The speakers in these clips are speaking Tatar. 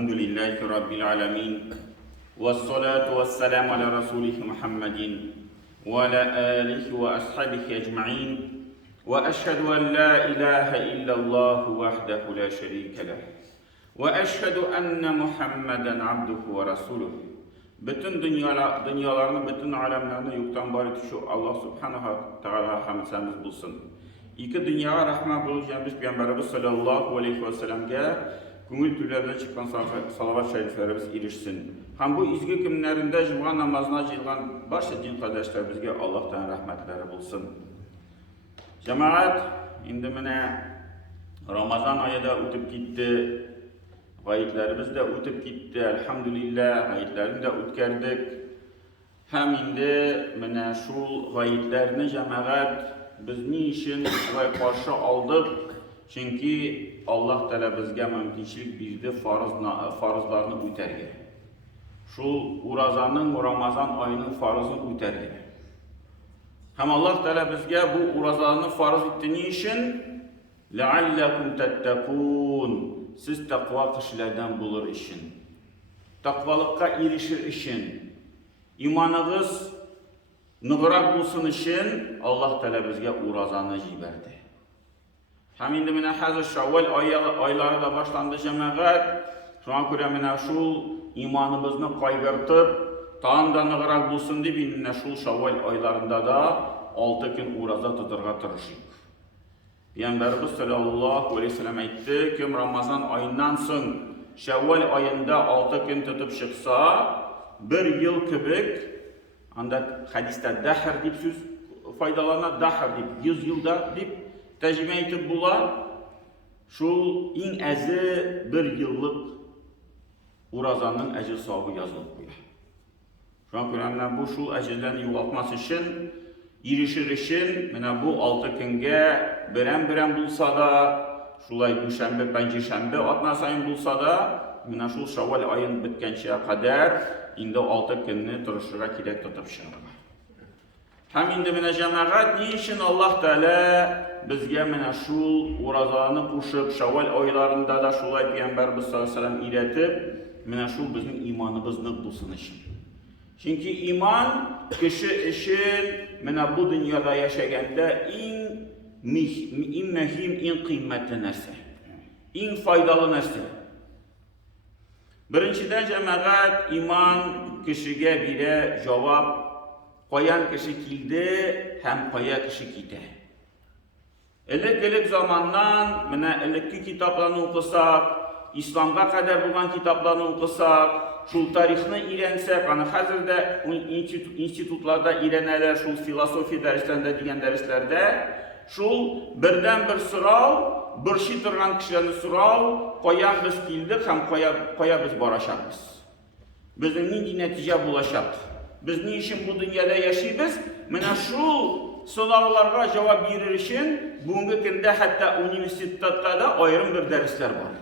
الحمد لله رب العالمين والصلاة والسلام على رسوله محمد وعلى آله وأصحابه أجمعين وأشهد أن لا إله إلا الله وحده لا شريك له وأشهد أن محمدا عبده ورسوله. Bütün dünyalarını, bütün alemlerini yoktan bari şu Allah subhanahu ta'ala hamdimiz bulsun. İki dünyaya rahmet bulacağımız Peygamberimiz sallallahu aleyhi ve sellem'e көңіл түрлерден шыққан салават шәрифләребез ирешсін. Һәм бу изге көннәрендә җомга намазына җыелган барча дин кардәшләребезгә Аллаһтан рәхмәтләре булсын. Җәмәгать, инде менә Рамазан ае да үтеп китте. Гаетләребез дә үтеп китте. Әлхәмдүлилләһ, гаетләрне дә үткәрдек. Һәм инде менә шул гаетләрне җәмәгать biz ни өчен шулай каршы алдык? Çünkü Allah Teala bizge mümkünçilik bildi farzlarını üterge. Şu Ramazan ayının farzını üterge. Hem Allah Teala bizge bu urazanı farz ettiğini için لَعَلَّكُمْ تَتَّقُونَ siz takva kişilerden bulur işin. Takvalıkka erişir işin. İmanınız nıgırak bulsun işin Allah Teala bizge urazanı jiberdi. Hem indi menə hazır Şevval ayları da başlandı cəmaət. Şuna görə menə şul imanımızı qaygırtıp, tam da nıqırak bulsun deyib, indi şul Şevval aylarında da 6 gün uraza tuturğa tırışıq. Peygamberimiz sallallahu aleyhi ve sellem aytdı, kim Ramazan ayından soň Şevval ayında 6 gün tutup çıksa, bir yıl kübük, anda hadiste dahr deyip söz faydalana, dahr deyip, 100 yılda deyip, Təcrübə etib bunlar, şul in əzi bir yıllık urazanın əcil savabı yazılıb buyur. Şu an görəmdən bu şul əcillərini yoğaltması için, irişir için, bu 6 güngə birən bulsa da, şulay düşənbə, pəncişənbə, atmasayın bulsa da, şul Şevval ayın bitkənçiyə qədər, indi 6 gününü duruşuğa kirək tutub şınırlar. Hem indi menə cəmaət ne için Allah Teala bizge menə şul urazanı kuşup Şevval aylarında da şulay Peygamberimiz sallallahu aleyhi ve sellem iletip menə şul bizim imanımızı bulsun için. Çünkü iman kişi için menə bu dünyada yaşaganda en mühim, en kıymetli nəsə, en faydalı nəsə. Birinciden cəmaət iman kişiye bire cevap koyan kişi kildi, hem koya kişi kide. Elek zamandan, elekki kitaplarını okusak, İslam'a kadar bulan kitaplarını okusak, şul tarihini öğrensek, hazırda institutlarda öğreneler, şul filosofi derslerinde, diyen derslerde, şul birden bir sırav, bir şey turgan kişilerini sırav, koyan biz kildik, hem koya biz baraşakız. Bizim neydi netice bulaşak? Biz ne için bu dünyada yaşayız? Menə şu sınavlara cevap verir için bugünkü günde hatta üniversitede da ayrım bir dersler var.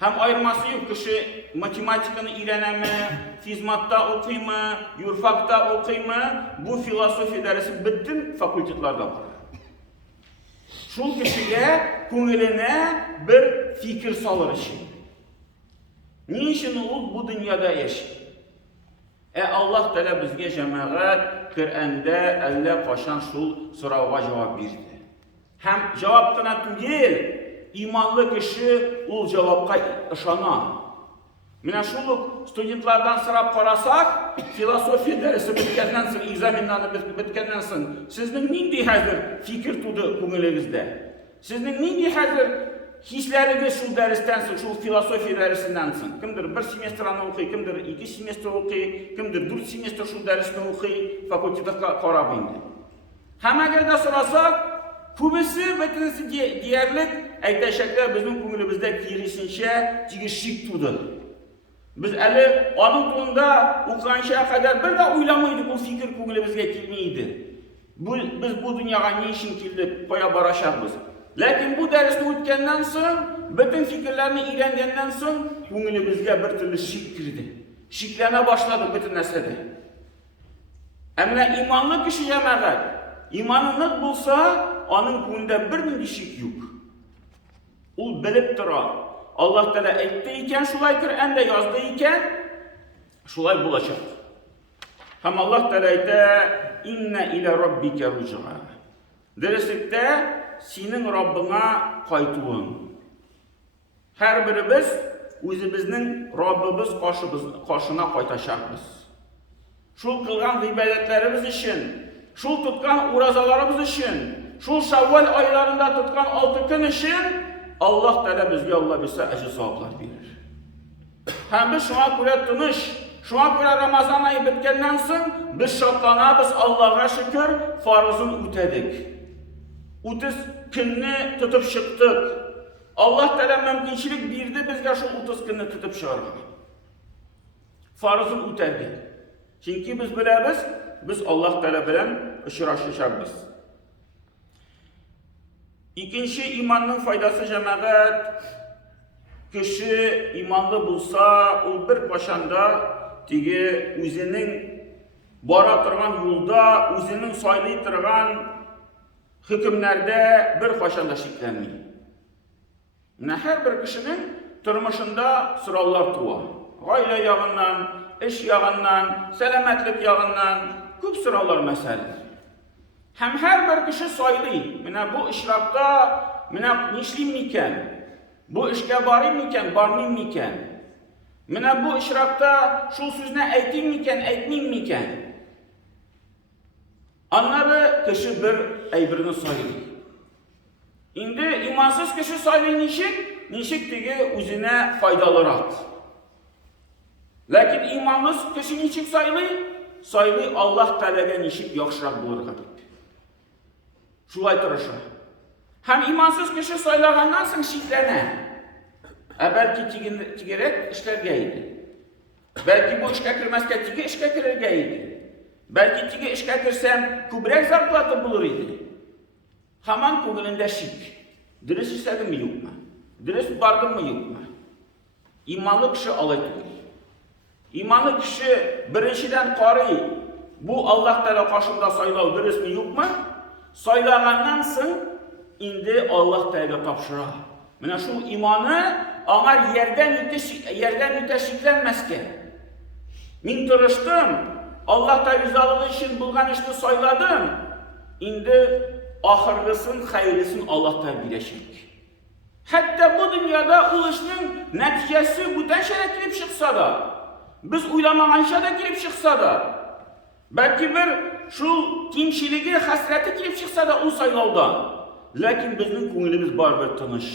Hem ayırması yok, kişi matematikini öğrenme, fizmatta okuyma, yurfakta okuyma, bu filosofi dersi bütün fakültetlerde var. Şu kişiye köngüline bir fikir salır için. Niçin o bu dünyada yaşayır? Allah Teala bizge cəmaət Qur'anda Allah qaşan şul sorağına cevap verdi. Hem cevaptına tügel, imanlı kişi o cevapka ışana. Menə şuluk studentlardan sırap qarasak, filosofi dersi bitkenden soň, egzaminlarını bitkenden soň, sizin neydi hazır fikir tudu köngülünüzdə? Sizin neydi hazır hisleriniz şu dersten soň, şu filosofi dersinden soň? Kimdir bir semestrani okuy, kimdir 2 semestr okuy, kimdir 4 semestr şu dersini okuy, fakültede qarab indi. Hem eğer de sorasak, kubisi bitinisi diyerlik, aytashaklar bizim köngülümüzdə kirisinçe tigişik tudu. Biz əli onun tuğunda uqanşaya kadar bir de uylamaydık, o fikir köngülümüzə kilmeydi. Biz bu dünyaya ne için kildik, koya baraşaqız. Lakin bu dersini ötkenden soň, bütün fikirlerini öğrendikten soň, köngülümüzə bir türlü şik kirdi. Şiklene başladı bütün nəsədə. Əminə imanlı kişi cəmaət, imanını bulsa, onun köngülündə bir şik yok. O bilip durar. Allah Teala aytdı икән, шулай Коръәндә язды икән, шулай булачак. Һәм Аллаһ Teala әйтә: "Инна иля раббика руҗа." Дөреслекдә синең Раббыңа кайтуың. Һәрберебез үзебезнең Раббыбыз каршына кайтачакбыз. Шул кылган гыйбадәтләребез өчен, шул тоткан уразаларыбыз өчен, шул Шаввал айларында тоткан 6 көн өчен Аллаһ Teala безгә Алла бирсә әҗр саваплар бирер. Һәм без шуңа күрә тыныч, шуңа күрә Рамазан ае беткәннән соң без шатланабыз, Аллаһка шөкер, фарызын үтәдек. 30 көнне тотып чыктык. Аллаһ Teala мөмкинчелек бирде безгә шул 30 көнне тотып чыгарга. Фарызын үтәдек. Чөнки без беләбез, biz Аллаһ Teala белән очрашачакбыз. İkinci imanның файдасы җәмәгать, кеше иманлы булса, ул бер кашанда тиге үзенең бара торган юлда, үзенең сайлый торган хөкемнәрдә бер кашанда шикләнми. Менә һәрбер кешенең тормышында сораулар туа. Гаилә ягыннан, эш ягыннан, сәламәтлек ягыннан күп сораулар мәсьәләләр. Һәм һәрбер кеше сайлый. Менә бу ишракта, менә нишлим микән? Бу эшкә барыйм микән, бармыйм микән? Менә бу ишракта шул сүзне әйтим микән, әйтмим микән? Аннары кеше бер әйберне сайлый. Инде имансыз кеше сайлый ничек теге үзенә файдалырак. Ләкин иманлы кеше ничек сайлый? Сайлый Аллаһ Teala'га ничек яхшырак булырга дип. Шулай тырыша. Һәм имансыз кеше сайлаганнан соң шикләнә. Бәлки тигерәк эшләргә иде. Бәлки бу эшкә кермәскә тиге эшкә керергә иде. Бәлки тиге эшкә керсәм күбрәк зарплата булыр иде. Һаман күңелендә шик. Дөрес эшләдемме, юкмы? Дөрес бардыммы, юкмы? Иманлы кеше алай түгел. Иманлы кеше беренчедән карый, бу Аллаһ Teala каршында сайлау дөресме, юкмы? Сайлаганнан соң инде Аллаһ Teala'га тапшыра. Менә шул иманы аңа ярдәм итә шикләнмәскә. Мин тырыштым, Аллаһ Teala ризалыгы өчен булган эшне сайладым. Инде ахыргысын, хәйрisen Аллаһ Teala бирәчәк. Хәтта бу дөньяда ул эшнең нәтиҗәсе бүтәнчә килеп чыкса да, biz уйламаганча да килеп чыкса да, бәлки бер шул кимчилеге, хәсрәте килеп чыкса да ул сайлауда, ләкин безнең күңелебез барыбер тыныч.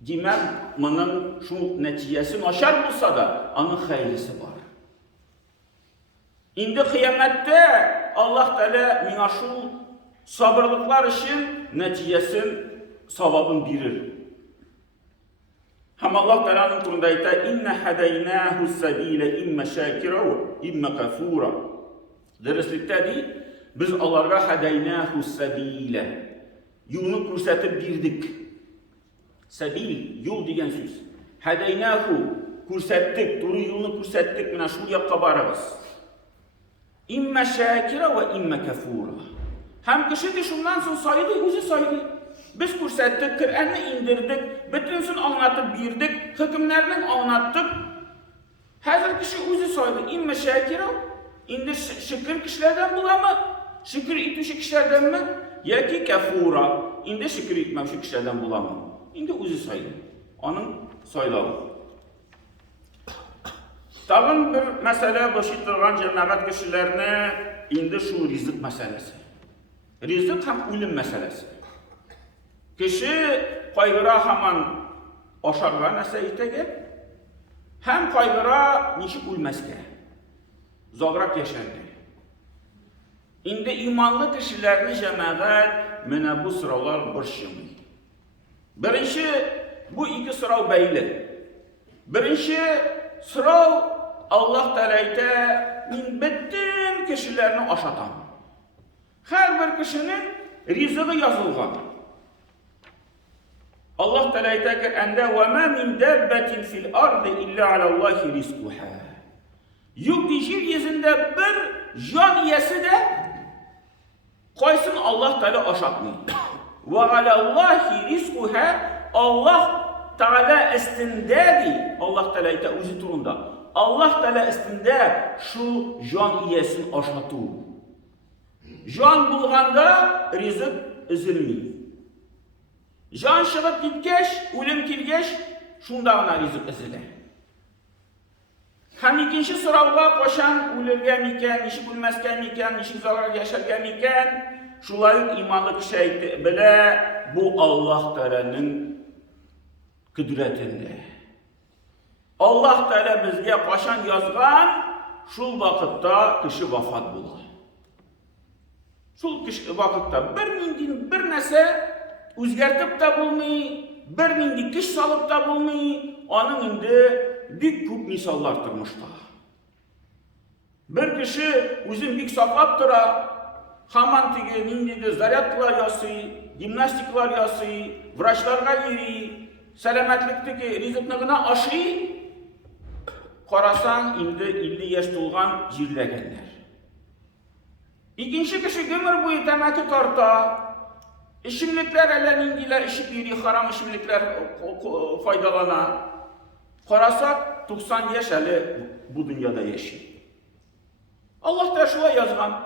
Димәк, моның шул нәтиҗәсе начар булса да, аның хәйресе бар. Инде кыямәттә Аллаһ Teala миңа шул сабырлыклар өчен нәтиҗәсен, савабын бирер. Һәм Аллаһ Teala'ның турында әйтә: "Инна хадайнаху сабила имма шакира ва имма кафура." Дөреслекдә ди, без аларга хадайнаху сабила, юлны күрсәтеп бирдек. Сабил, юл дигән сүз. Хадайнаху, күрсәттек, туры юлны күрсәттек, менә шул якка барыгыз. Имма шакира ва имма кафура. Һәм кеше ди шуннан соң сайлый, үзе сайлый. Biz күрсәттек, Коръәнне индердек, бөтенсен аңлатып бирдек, хөкемнәрне аңлаттык. Хәзер кеше үзе сайлый. Имма шакира, инде шөкер кешеләрдән буламы? Шөкер итүче кешеләрдәнме? Яки кафура, инде шөкер итмәүче кешеләрдән буламы? Инде үзе сайлый. Аның сайлауы. Тагын бер мәсьәлә башы торган җәмәгать кешеләрне инде шул ризык мәсьәләсе. Ризык һәм үлем мәсьәләсе. Кеше кайгыра һаман ашарга нәрсә итәгә, һәм кайгыра ничек үлмәскә, заграк яшәргә. Инде иманлы кешеләрне җәмәгать менә бу сораулар борчымый. Беренче, бу ике сорау бәйле. Беренче сорау, Аллаһ Teala әйтә: "Мин бөтен кешеләрне ашатам." Һәрбер кешенең ризыгы язылган. Аллаһ Teala әйтә Коръәндә: "Ва ма мин даббатин фил арди илля ала Аллаһи ризкуха." Юк ди җир йөзендә бер җан иясе дә кайсын Аллаһ Teala ашатмый. Ва ала Аллаһи ризкуха, Аллаһ Teala istinde di. Allah Teala ite uzi turunda. Allah Teala istinde şu can iyesin aşatı. Can bulganda rızık üzülmeyi. Can шығып кеткеш, өлім келгеш, шунда ғана ризық үзілі. Һәм икенче сорауга кашан үлергә микән, ничек үлмәскә микән, ничек зарар яшәргә микән? Шулай ук иманлы кеше белә, бу Аллаһ Тәгаләнең көдрәтендә. Аллаһ Тәгалә безгә кашан язган, шул вакытта кеше вафат була. Шул вакытта бер нәрсә үзгәртеп тә булмый, бер нинди көч салып та булмый, аның инде бик күп мисаллар тормышта. Бер кеше үзен бик саклап тора, һаман теге ниндидер зарядкалар ясый, гимнастикалар ясый, врачларга йөри, сәламәтлекне ризыкны гына ашый, карасаң инде 50 яшь тулган җирләгәннәр. Икенче кеше гомер буе тәмәке тарта, İçimlikler әллә ниндиләр içip йөри, харам içimlikler файдалана. Карасак 90 яшь әле бу дөньяда яши. Аллаһ та шулай язган.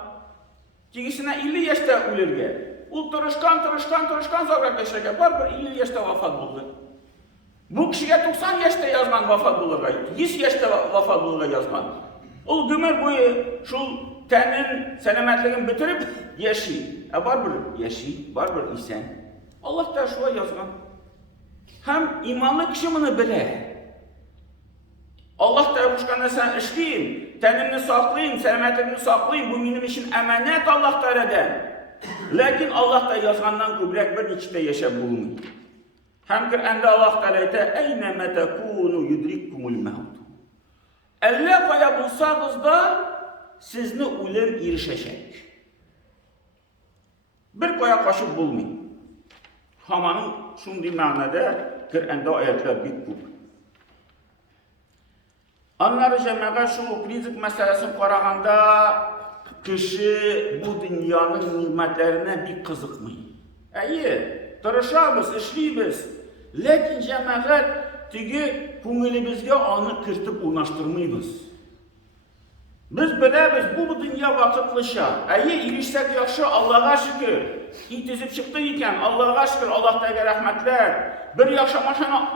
Тигесенә 50 яшьтә үлергә. Ул тырышкан, заграк яшәргә, барбер 50 яшьтә вафат булды. Бу кешегә 90 яшьтә язган вафат булырга, 100 яшьтә вафат булырга язган. Ул гомер буе шул тәнен, сәламәтлеген бетереп яши. Барбер яши, барбер исән. Аллаһ та шулай язган. Һәм иманлы кеше моны белә. Аллаһ та кушкан нәрсәне эшлим, тәнемне саклыйм, сәламәтлегемне саклыйм, бу минем өчен әманәт Аллаһ Тәгаләдән. Ләкин Аллаһ та язганнан күбрәк бер ничектә яшәп булмый. Һәм Коръәндә Аллаһ Тәгалә әйтә: "Әйнәмә такуну юдриккумул маут." Әллә кая булсагыз да сезне үлем ирешәчәк. Бер кая качып булмый. Һаман шундый мәгънәдә Коръәндә аятлар бик күп. Аннары җәмәгать шул ризык мәсьәләсен караганда кеше бу дөньяның нимәтләренә бик кызыкмый. Әйе, тырышабыз, эшлибез, ләкин җәмәгать теге күңелебезгә аны кертеп урнаштырмыйбыз. Biz bilәбез, бу дөнья вакытлыча. Әйе, ирешсәк яхшы, Аллаһка шөкер. Итезеп чыкты икән, Аллаһка шөкер, Аллаһ Тәгаләгә рәхмәтләр. Бер яхшы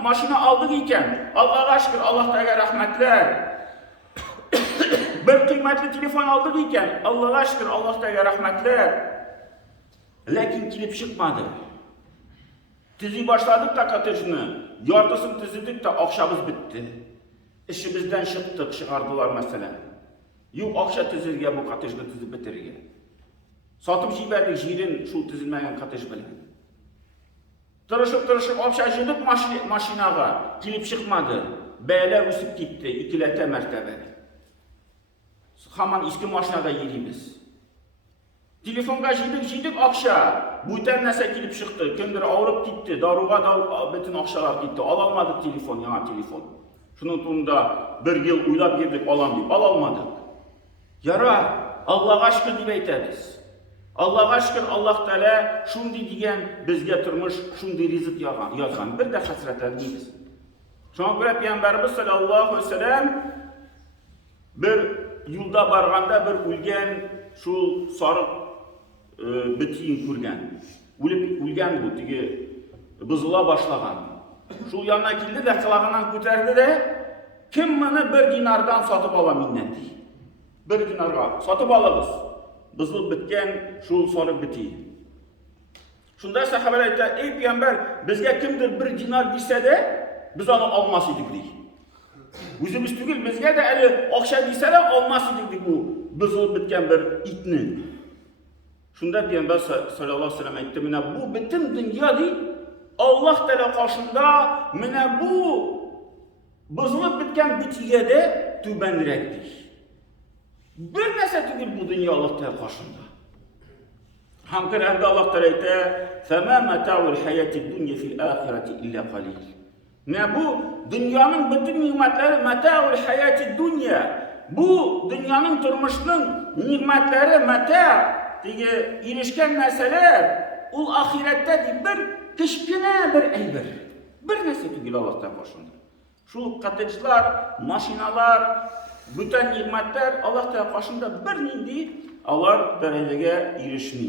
машина алдык икән, Аллаһка шөкер, Аллаһ Тәгаләгә рәхмәтләр. Бер кыйммәтле телефон алдык икән, Аллаһка шөкер, Аллаһ Тәгаләгә рәхмәтләр. Ләкин килеп чыкмады. Тизи башладык та коттеджны, яртысын тизидек та акчабыз битте. Эшебездән чыктык, чыгардылар мәсәлән. Юк, акча тизергә бу коттеджны тизеп бетергә. Сатып җибәрдек җирен шул тизелмәгән коттедж белән. Тырышып акча җыйдык машинага, килеп чыкмады. Бәяләр үсеп китте, икеләтә мәртәбә. Һаман иске машинада йөрибез. Телефонга җыйдык акча, бүтән нәрсә килеп чыкты, кемдер авырып китте, даруга да бөтен акчалар китте. Ала алмадык телефон, яңа телефон. Шуның турында бер ел уйлап йөрдек, алам дип, ала алмадык. Яра, Аллаһка шөкер дип әйтәбез. Аллаһка шөкер, Аллаһ Тәгалә шундый дигән безгә тормыш, шундый ризык язган. Бер дә хәсрәтләнмибез. Шуңа күрә Пәйгамбәрбез саллаллаһу алейһи ва сәлләм бер юлда барганда бер үлгән шул сарык битиен күргән. Үлгән бу, теге бузыла башлаган. Шул янына килде дә кылагынан күтәрде дә, кем моны 1 динардан сатып ала миннән ди. 1 динарга сатып алыгыз. Бузылып биткән шул сарык бити. Шунда сахабалар әйтә: "Эй Пәйгамбәр, безгә кемдер 1 динар бирсә дә, biz аны алмас идек" ди. Үзебез түгел, безгә дә әле акча бирсә дә алмас идек ди бу бузылып биткән бер итне. Шунда Пәйгамбәр саллаллаһу алейһи ва сәлләм әйтте: "Менә бу бөтен дөнья ди, Аллаһ Тәгалә каршында менә бу бузылып биткән битигә дә түбәнрәк ди. Бер нәрсә түгел бу дөнья Аллаһ Тәгалә каршында." Һәм Коръәндә Аллаһ Тәгалә әйтә: "Фәмә матаул хаяти дунья фил ахирати илля қалил." Менә бу дөньяның бөтен нимәтләре матаул хаяти дунья. Бу дөньяның тормышның нимәтләре мата, теге ирешкән нәрсәләр, ул ахирәттә дип бер кечкенә бер әйбер. Bir нәрсе түгел Аллаһтан каршында. Шул коттеджлар, машиналар, бүтән нигъмәтләр Аллаһтан каршында бер нинди алар дәрәҗәгә ирешми.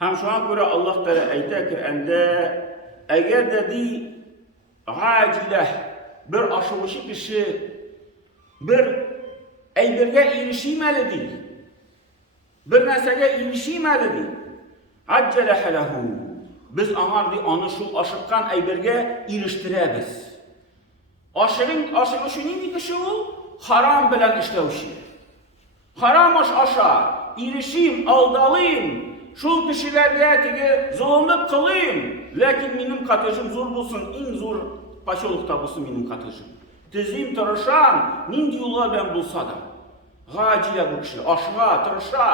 Һәм шуңа күрә Аллаһ Тәгалә әйтә Коръәндә, әгәр дә ди гаҗилә бер ашыгучы кеше бер әйбергә ирешим әле ди. Бер нәрсәгә ирешим әле ди. Аҗҗәләһә ләһу. Без аңар ди аны шул ашыккан әйбергә ирештерәбез. Ашыгучы нинди кеше ул? Харам белән эшләүче. Харам аша, ирешим, алдалыйм. Шул кешеләргә теге золымлык кылыйм, ләкин минем коттеджым зур булсын, иң зур поселокта булсын минем коттеджым. Тезим, тырышам, нинди юллар белән булса да. Гаҗилә бу кеше, ашыга, тырыша.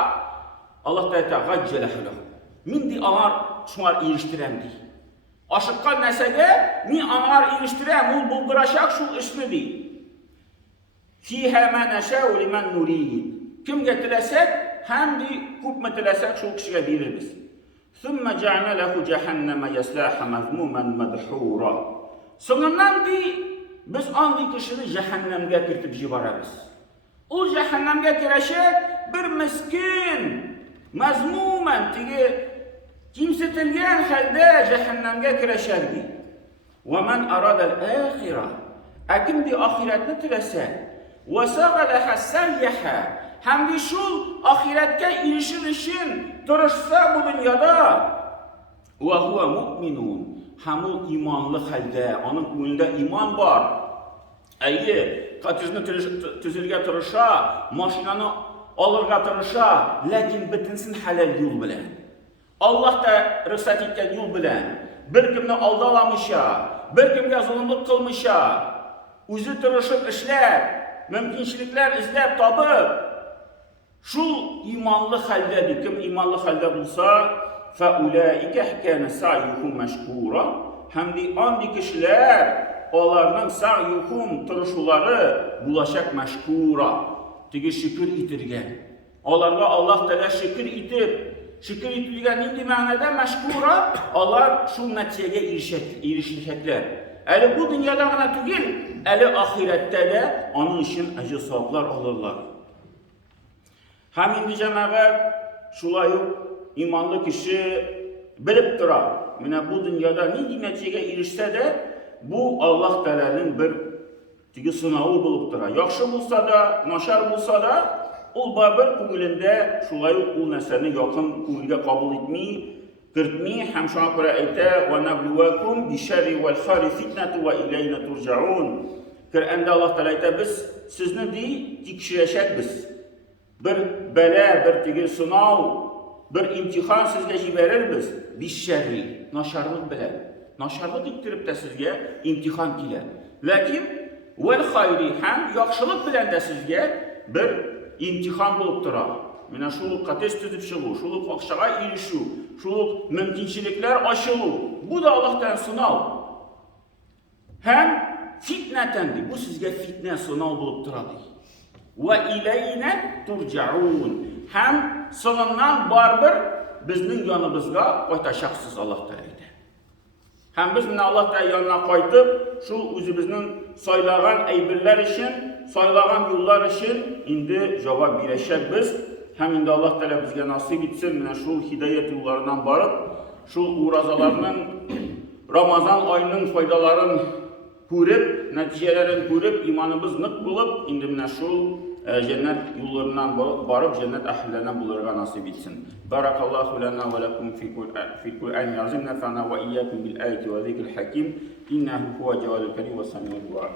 Аллаһ Тәгалә гаҗиләһе ләһу. Мин ди аңар шуңар ирештерәм ди. Ашыккан нәрсәгә мин аңар ирештерәм, ул булдырачак шул эшне ди. Фиһа ма нашау лиман нурид. Кемгә теләсәк, һәм ди күпме теләсәк шул кешегә бирербез. Сумма җаъна лаху җаһаннама яслаха мазмуман мадхура. Соңыннан ди без андый кешене җәһәннәмгә кертеп җибарабыз. Ул җәһәннәмгә керәчәк бер мискин, мазмуман теге кимсетелгән хәлдә җәһәннәмгә керәчәк ди. Ва ман арада ал-ахира. Кем ди ахиратны теләсә, ва сагала сәйяха. Һәм ди шул ахирәткә ирешер өчен тырышса бу дөньяда, ва хуа муъминун. Һәм ул иманлы хәлдә, аның күңелендә иман бар. Әйе, коттеджны төзергә тырыша, машинаны алырга тырыша, ләкин бөтенсен хәләл юл белән. Аллаһ та рөхсәт иткән юл белән, беркемне алдаламыйча, беркемгә зулымлык кылмыйча, үзе тырышып эшләп, мөмкинчелекләр эзләп табып, шул иманлы хәлдә ди. Кем иманлы хәлдә булса, фаулаика кана сa'юхум машкура. Һәм ди андый кешеләр, аларның сa'юхум тырышулары булачак машкура. Теге шөкер итергән. Аларга Аллаһ Тәгалә шөкер итүгә нинди мәгънәдә машкура? Алар шул нәтиҗәгә ирешәчләр. Әле бу дөньяда гына түгел, әле ахирәттә дә аның өчен әҗр саваплар алырлар. Һәм инде җәмәгать шулай ук иманлы кеше белеп тора. Менә бу дөньяда нинди нәтиҗәгә ирешсә дә, бу Аллаһ Тәгаләнең бер теге сынавы булып тора. Яхшы булса да, начар булса да, ул барбер күңелендә шулай ук ул нәрсәне якын күңелгә кабул итми, кертми, һәм шуңа күрә әйтә: "Ва наблуакум бишарри вал хари фитнату ва илайна турҗаун." Коръәндә Аллаһ Тәгалә әйтә: "Без сезне ди тикшерәчәкбез. Bir bela, bir tigi sınav, bir imtihan sizge jibererbiz. Bişşerri, naşarlık bilen. Naşarlık ittirip de sizge imtihan kile. Lakin vel hayri hem yaxşılık bilen de sizge bir imtihan bulup tura. Mine şuluk kates tüzüp çığı, şuluk akşağa irişu, şuluk mümkünçilikler aşılı. Bu da Allah'tan sınav. Hem fitnetendi. Bu sizge fitne sınav bulup turadı. Ve ileyne turcaun. Hem sonundan barber bizning yanımızga qaytaşaksız Allah Teala'da. Hem biz Allah Teala yanına qaytıp, şu özümüzün saylagan eybirler için, saylagan yollar için indi cevap bileşek biz. Hem indi Allah Teala bizge nasip etsin, şu hidayet yollarından barıp, şu uğrazalarının Ramazan ayının faydalarını görüp, neticelerini görüp, imanımız nık bulup, indi şu cennet yollarından barıp cennet ahlilerine bulurga nasip etsin. Barakallahu lana ve lekum fil Kur'an yazim nefana ve iyyakum bil ayeti ve zikril hakim. İnnehu huve cevalül kerim ve sami'ud dua.